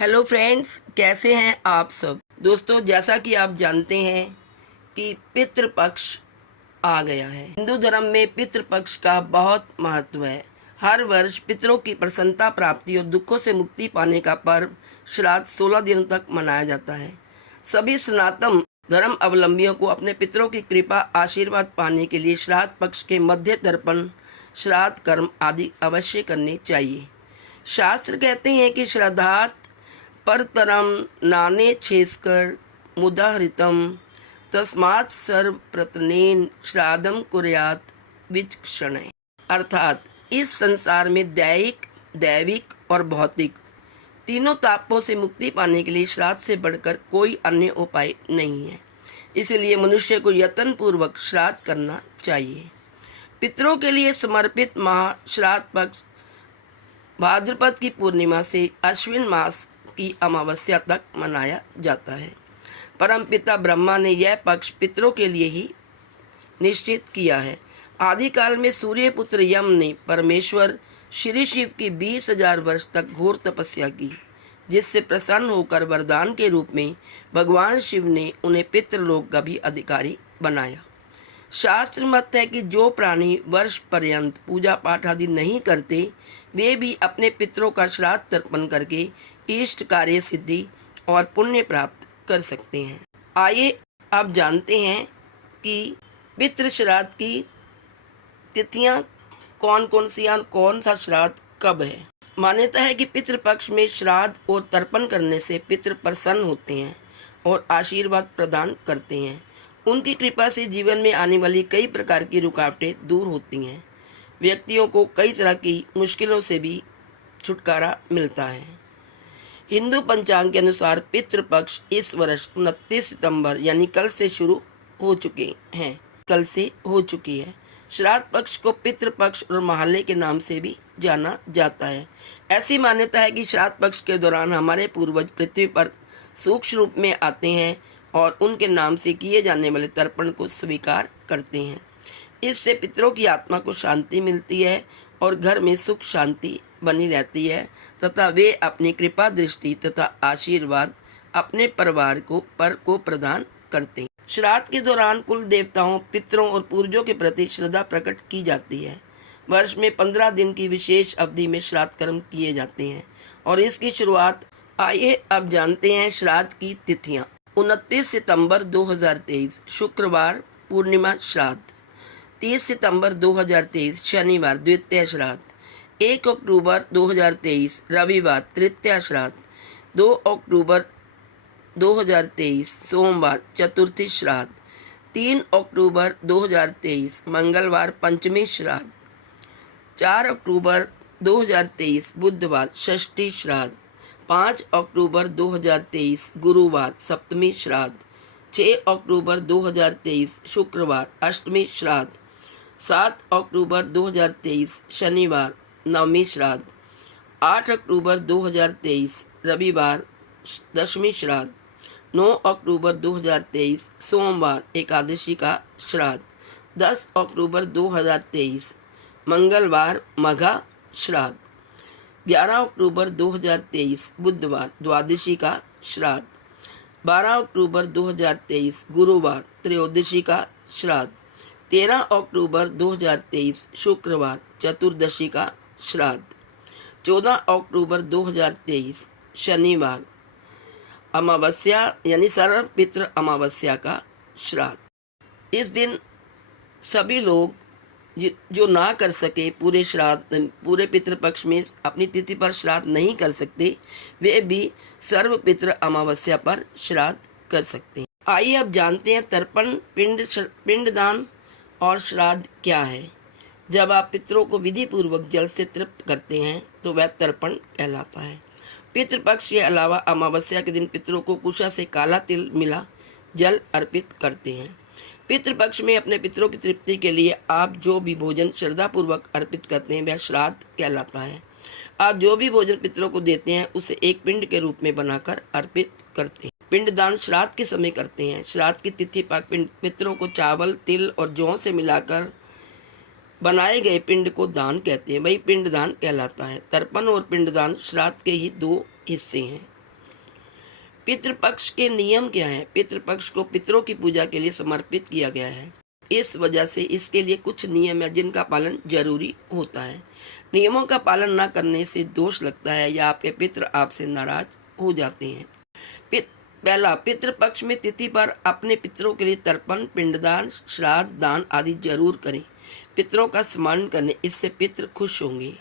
Hello friends, कैसे हैं आप सब। दोस्तों, जैसा कि आप जानते हैं कि पितृपक्ष आ गया है। हिंदू धर्म में पितृपक्ष का बहुत महत्व है। हर वर्ष पितरों की प्रसन्नता प्राप्ति और दुखों से मुक्ति पाने का पर्व श्राद्ध 16 दिनों तक मनाया जाता है। सभी सनातन धर्म अवलंबियों को अपने पितरों की कृपा आशीर्वाद पाने के लिए श्राद्ध पक्ष के मध्य तर्पण, श्राद्ध कर्म आदि अवश्य करने चाहिए। शास्त्र कहते हैं कि श्राद्धात् परतरम नाने छेस्कर मुदाहृतम तस्मात् सर्व प्रतनेन श्राद्धम कुर्यात् विचक्षण। अर्थात इस संसार में दैविक और भौतिक तीनों तापों से मुक्ति पाने के लिए श्राद्ध से बढ़कर कोई अन्य उपाय नहीं है। इसलिए मनुष्य को यत्न पूर्वक श्राद्ध करना चाहिए। पितरों के लिए समर्पित माह श्राद्ध पक्ष भाद्रपद की पूर्णिमा से अश्विन मास की अमावस्या तक मनाया जाता है। परमपिता ब्रह्मा ने यह पक्ष पितरों के लिए ही निश्चित किया है। आदिकाल में सूर्य पुत्र यम ने परमेश्वर श्री शिव की 20,000 वर्ष तक घोर तपस्या की, जिससे प्रसन्न होकर वरदान के रूप में भगवान शिव ने उन्हें पितृलोक का भी अधिकारी बनाया। शास्त्र मत है कि जो प्राणी वर्ष पर्यंत पूजा पाठ आदि नहीं करते, वे भी अपने पितरों का श्राद्ध तर्पण करके इष्ट कार्य सिद्धि और पुण्य प्राप्त कर सकते हैं। आइए अब जानते हैं कि पितृ श्राद्ध की तिथियां कौन कौन सी और कौन सा श्राद्ध कब है। मान्यता है कि पितृपक्ष में श्राद्ध और तर्पण करने से पितृ प्रसन्न होते हैं और आशीर्वाद प्रदान करते हैं। उनकी कृपा से जीवन में आने वाली कई प्रकार की रुकावटें दूर होती हैं। व्यक्तियों को कई तरह की मुश्किलों से भी छुटकारा मिलता है। हिंदू पंचांग के अनुसार पितृपक्ष इस वर्ष 29 सितंबर यानी कल से शुरू हो चुकी है। श्राद्ध पक्ष को पितृपक्ष और महालय के नाम से भी जाना जाता है। ऐसी मान्यता है कि श्राद्ध पक्ष के दौरान हमारे पूर्वज पृथ्वी पर सूक्ष्म रूप में आते हैं और उनके नाम से किए जाने वाले तर्पण को स्वीकार करते हैं। इससे पितरों की आत्मा को शांति मिलती है और घर में सुख शांति बनी रहती है तथा वे अपनी कृपा दृष्टि तथा आशीर्वाद अपने परिवार को प्रदान करते हैं। श्राद्ध के दौरान कुल देवताओं, पितरों और पूर्वजों के प्रति श्रद्धा प्रकट की जाती है। वर्ष में 15 दिन की विशेष अवधि में श्राद्ध कर्म किए जाते हैं और इसकी शुरुआत आइए अब जानते हैं श्राद्ध की तिथियां। 29 सितंबर 2023 शुक्रवार पूर्णिमा श्राद्ध। 30 सितंबर 2023 शनिवार द्वितीय श्राद्ध। 1 अक्टूबर 2023 रविवार तृतीय श्राद्ध। 2 अक्टूबर 2023 सोमवार चतुर्थी श्राद्ध। 3 अक्टूबर 2023 मंगलवार पंचमी श्राद्ध। 4 अक्टूबर 2023 बुधवार षष्ठी श्राद्ध। 5 अक्टूबर 2023 गुरुवार सप्तमी श्राद्ध। 6 अक्टूबर 2023 शुक्रवार अष्टमी श्राद्ध। 7 अक्टूबर 2023 शनिवार नवमी श्राद्ध। 8 अक्टूबर 2023 रविवार दशमी श्राद्ध। 9 अक्टूबर 2023 सोमवार एकादशी का श्राद्ध। 10 अक्टूबर 2023 मंगलवार मघा श्राद्ध। 11 अक्टूबर 2023 बुधवार द्वादशी का श्राद्ध। 12 अक्टूबर 2023 गुरुवार त्रयोदशी का श्राद्ध। 13 अक्टूबर 2023 शुक्रवार चतुर्दशी का श्राद्ध। 14 अक्टूबर 2023 शनिवार अमावस्या यानी सर्व पितृ अमावस्या का श्राद्ध। इस दिन सभी लोग जो ना कर सके पूरे पितृपक्ष में अपनी तिथि पर श्राद्ध नहीं कर सकते, वे भी सर्व पितृ अमावस्या पर श्राद्ध कर सकते हैं। आइए अब जानते हैं तर्पण, पिंडदान और श्राद्ध क्या है। जब आप पितरों को विधि पूर्वक जल से तृप्त करते हैं तो वह तर्पण कहलाता है। पितृपक्ष के अलावा अमावस्या के दिन पितरों को कुशा से काला तिल मिला जल अर्पित करते हैं। पितृपक्ष में अपने पितरों की तृप्ति के लिए आप जो भी भोजन श्रद्धापूर्वक अर्पित करते हैं वह श्राद्ध कहलाता है। आप जो भी भोजन पितरों को देते हैं उसे एक पिंड के रूप में बनाकर अर्पित करते हैं। पिंडदान श्राद्ध के समय करते हैं। श्राद्ध की तिथि पर पितरों को चावल, तिल और जौ से मिलाकर बनाए गए पिंड को दान कहते हैं, वही पिंडदान कहलाता है। तर्पण और पिंडदान श्राद्ध के ही दो हिस्से हैं। पितृपक्ष के नियम क्या हैं? पितृपक्ष को पितरों की पूजा के लिए समर्पित किया गया है। इस वजह से इसके लिए कुछ नियम है जिनका पालन जरूरी होता है। नियमों का पालन न करने से दोष लगता है या आपके पितृ आपसे नाराज हो जाते हैं। पहला, पितृपक्ष में तिथि पर अपने पितरों के लिए तर्पण, पिंडदान, श्राद्ध, दान आदि जरूर करें। पितरों का सम्मान करने इससे पितृ खुश होंगे।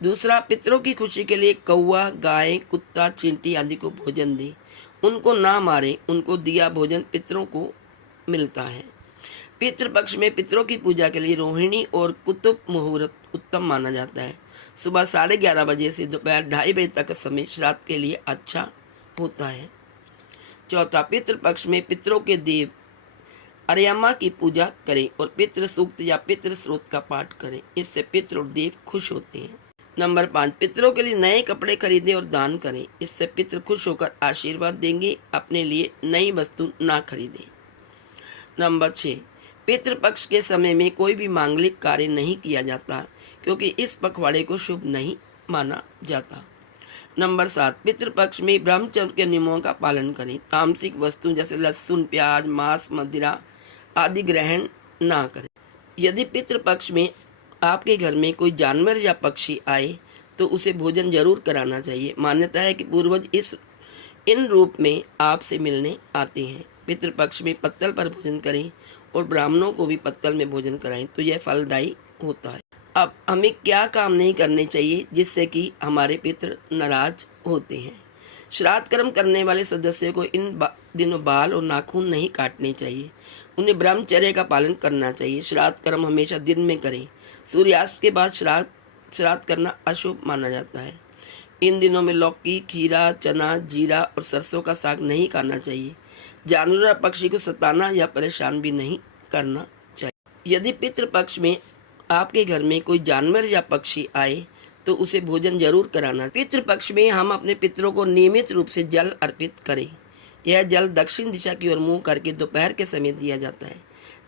दूसरा, पितरों की खुशी के लिए कौवा, गाय, कुत्ता, चींटी आदि को भोजन दें। उनको ना मारें, उनको दिया भोजन पितरों को मिलता है। पितृपक्ष में पितरों की पूजा के लिए रोहिणी और कुतुब मुहूर्त उत्तम माना जाता है। सुबह 11:30 बजे से दोपहर 2:30 बजे तक का समय श्राद्ध के लिए अच्छा होता है। चौथा, पितृपक्ष में पितरों के देव अर्यमा की पूजा करें और पितृ सूक्त या पितृ स्रोत का पाठ करें। इससे पितृ और देव खुश होते हैं। नंबर 5, पितरों के लिए नए कपड़े खरीदें और दान करें। इससे पितृ खुश होकर आशीर्वाद देंगे। अपने लिए नई वस्तु ना खरीदें। नंबर 6, पितृपक्ष के समय में कोई भी मांगलिक कार्य नहीं किया जाता क्योंकि इस पखवाड़े को शुभ नहीं माना जाता। नंबर 7, पितृपक्ष में ब्रह्मचर्य के नियमों का पालन करें। तामसिक वस्तु जैसे लहसुन, प्याज, मांस, मदिरा आदि ग्रहण ना करें। यदि पितृपक्ष में आपके घर में कोई जानवर या पक्षी आए तो उसे भोजन जरूर कराना चाहिए। मान्यता है कि पूर्वज इन रूप में आपसे मिलने आते हैं। पितृपक्ष में पत्तल पर भोजन करें और ब्राह्मणों को भी पत्तल में भोजन कराएं तो यह फलदायी होता है। अब हमें क्या काम नहीं करने चाहिए जिससे कि हमारे पितृ नाराज होते हैं? श्राद्ध कर्म करने वाले सदस्य को इन दिनों बाल और नाखून नहीं काटने चाहिए। उन्हें ब्रह्मचर्य का पालन करना चाहिए। श्राद्ध कर्म हमेशा दिन में करें। सूर्यास्त के बाद श्राद्ध करना अशुभ माना जाता है। इन दिनों में लौकी, खीरा, चना, जीरा और सरसों का साग नहीं खाना चाहिए। जानवर या पक्षी को सताना या परेशान भी नहीं करना चाहिए। यदि पितृपक्ष में आपके घर में कोई जानवर या पक्षी आए तो उसे भोजन जरूर कराना। पितृपक्ष में हम अपने पितरों को नियमित रूप से जल अर्पित करें। यह जल दक्षिण दिशा की ओर मुंह करके दोपहर के समय दिया जाता है।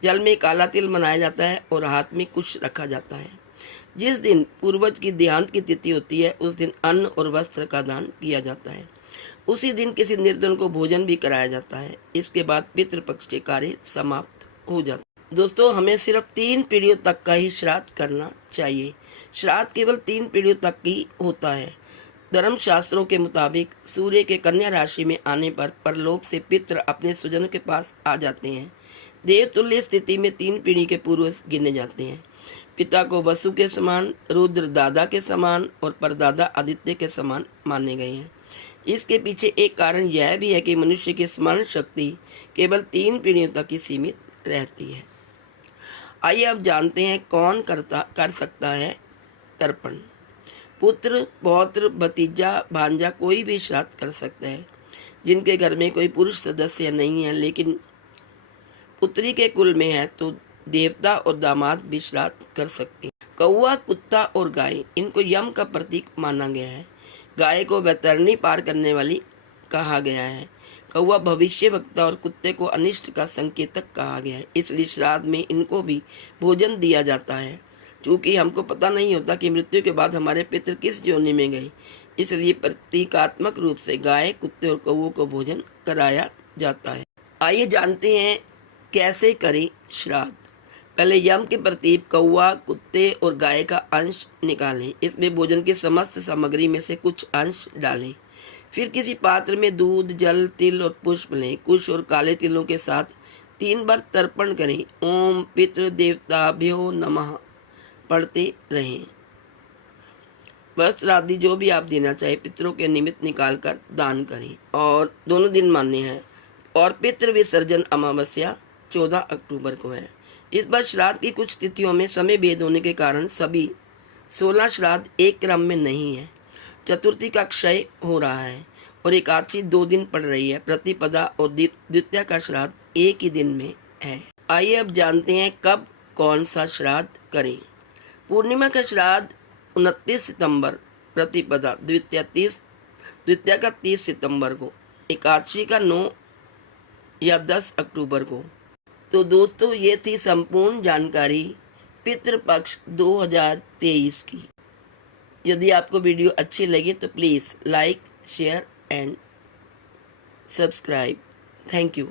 जल में काला तिल मनाया जाता है और हाथ में कुश रखा जाता है। जिस दिन पूर्वज की देहांत की तिथि होती है उस दिन अन्न और वस्त्र का दान किया जाता है। उसी दिन किसी निर्धन को भोजन भी कराया जाता है। इसके बाद पितृपक्ष के कार्य समाप्त हो जाते हैं। दोस्तों, हमें सिर्फ 3 पीढ़ियों तक का ही श्राद्ध करना चाहिए। श्राद्ध केवल 3 पीढ़ियों तक ही होता है। धर्म शास्त्रों के मुताबिक सूर्य के कन्या राशि में आने पर परलोक से पितृ अपने स्वजनों के पास आ जाते हैं। देवतुल्य स्थिति में 3 पीढ़ी के पूर्वज गिने जाते हैं। पिता को वसु के समान, रुद्र दादा के समान और परदादा आदित्य के समान माने गए हैं। इसके पीछे एक कारण यह भी है कि मनुष्य की स्मरण शक्ति केवल 3 पीढ़ियों तक ही सीमित रहती है। आइए अब जानते हैं कौन कर सकता है तर्पण। पुत्र, पौत्र, भतीजा, भांजा कोई भी श्राद्ध कर सकता है। जिनके घर में कोई पुरुष सदस्य नहीं है लेकिन पुत्री के कुल में है तो देवता और दामाद भी श्राद्ध कर सकते हैं। कौवा, कुत्ता और गाय, इनको यम का प्रतीक माना गया है। गाय को वैतरणी पार करने वाली कहा गया है। कौवा भविष्य वक्ता और कुत्ते को अनिष्ट का संकेतक कहा गया है। इसलिए श्राद्ध में इनको भी भोजन दिया जाता है। चूँकि हमको पता नहीं होता कि मृत्यु के बाद हमारे पितृ किस योनि में गए, इसलिए प्रतीकात्मक रूप से गाय, कुत्ते और कौवों को भोजन कराया जाता है। आइए जानते हैं कैसे करें श्राद्ध। पहले यम के प्रतीक कौवा, कुत्ते और गाय का अंश निकालें। इसमें भोजन की समस्त सामग्री में से कुछ अंश डालें। फिर किसी पात्र में दूध, जल, तिल और पुष्प लें। कुश और काले तिलों के साथ 3 बार तर्पण करें। ओम पितृ देवताभ्यो नमः पढ़ते रहें। वस्त्र आदि जो भी आप देना चाहे पितरों के निमित्त निकाल कर दान करें और दोनों दिन मानने हैं। और पितृ विसर्जन अमावस्या 14 अक्टूबर को है। इस बार श्राद्ध की कुछ तिथियों में समय भेद होने के कारण सभी 16 श्राद्ध एक क्रम में नहीं है। चतुर्थी का क्षय हो रहा है और एकादशी 2 दिन पड़ रही है। प्रतिपदा और द्वितीया का श्राद्ध एक ही दिन में है। आइए अब जानते हैं कब कौन सा श्राद्ध करें। पूर्णिमा का श्राद्ध 29 सितंबर, प्रतिपदा द्वितीया का 30 सितंबर को, एकादशी का 9 या 10 अक्टूबर को। तो दोस्तों, ये थी संपूर्ण जानकारी पितृपक्ष 2023 की। यदि आपको वीडियो अच्छी लगी तो please like, share and subscribe. Thank you.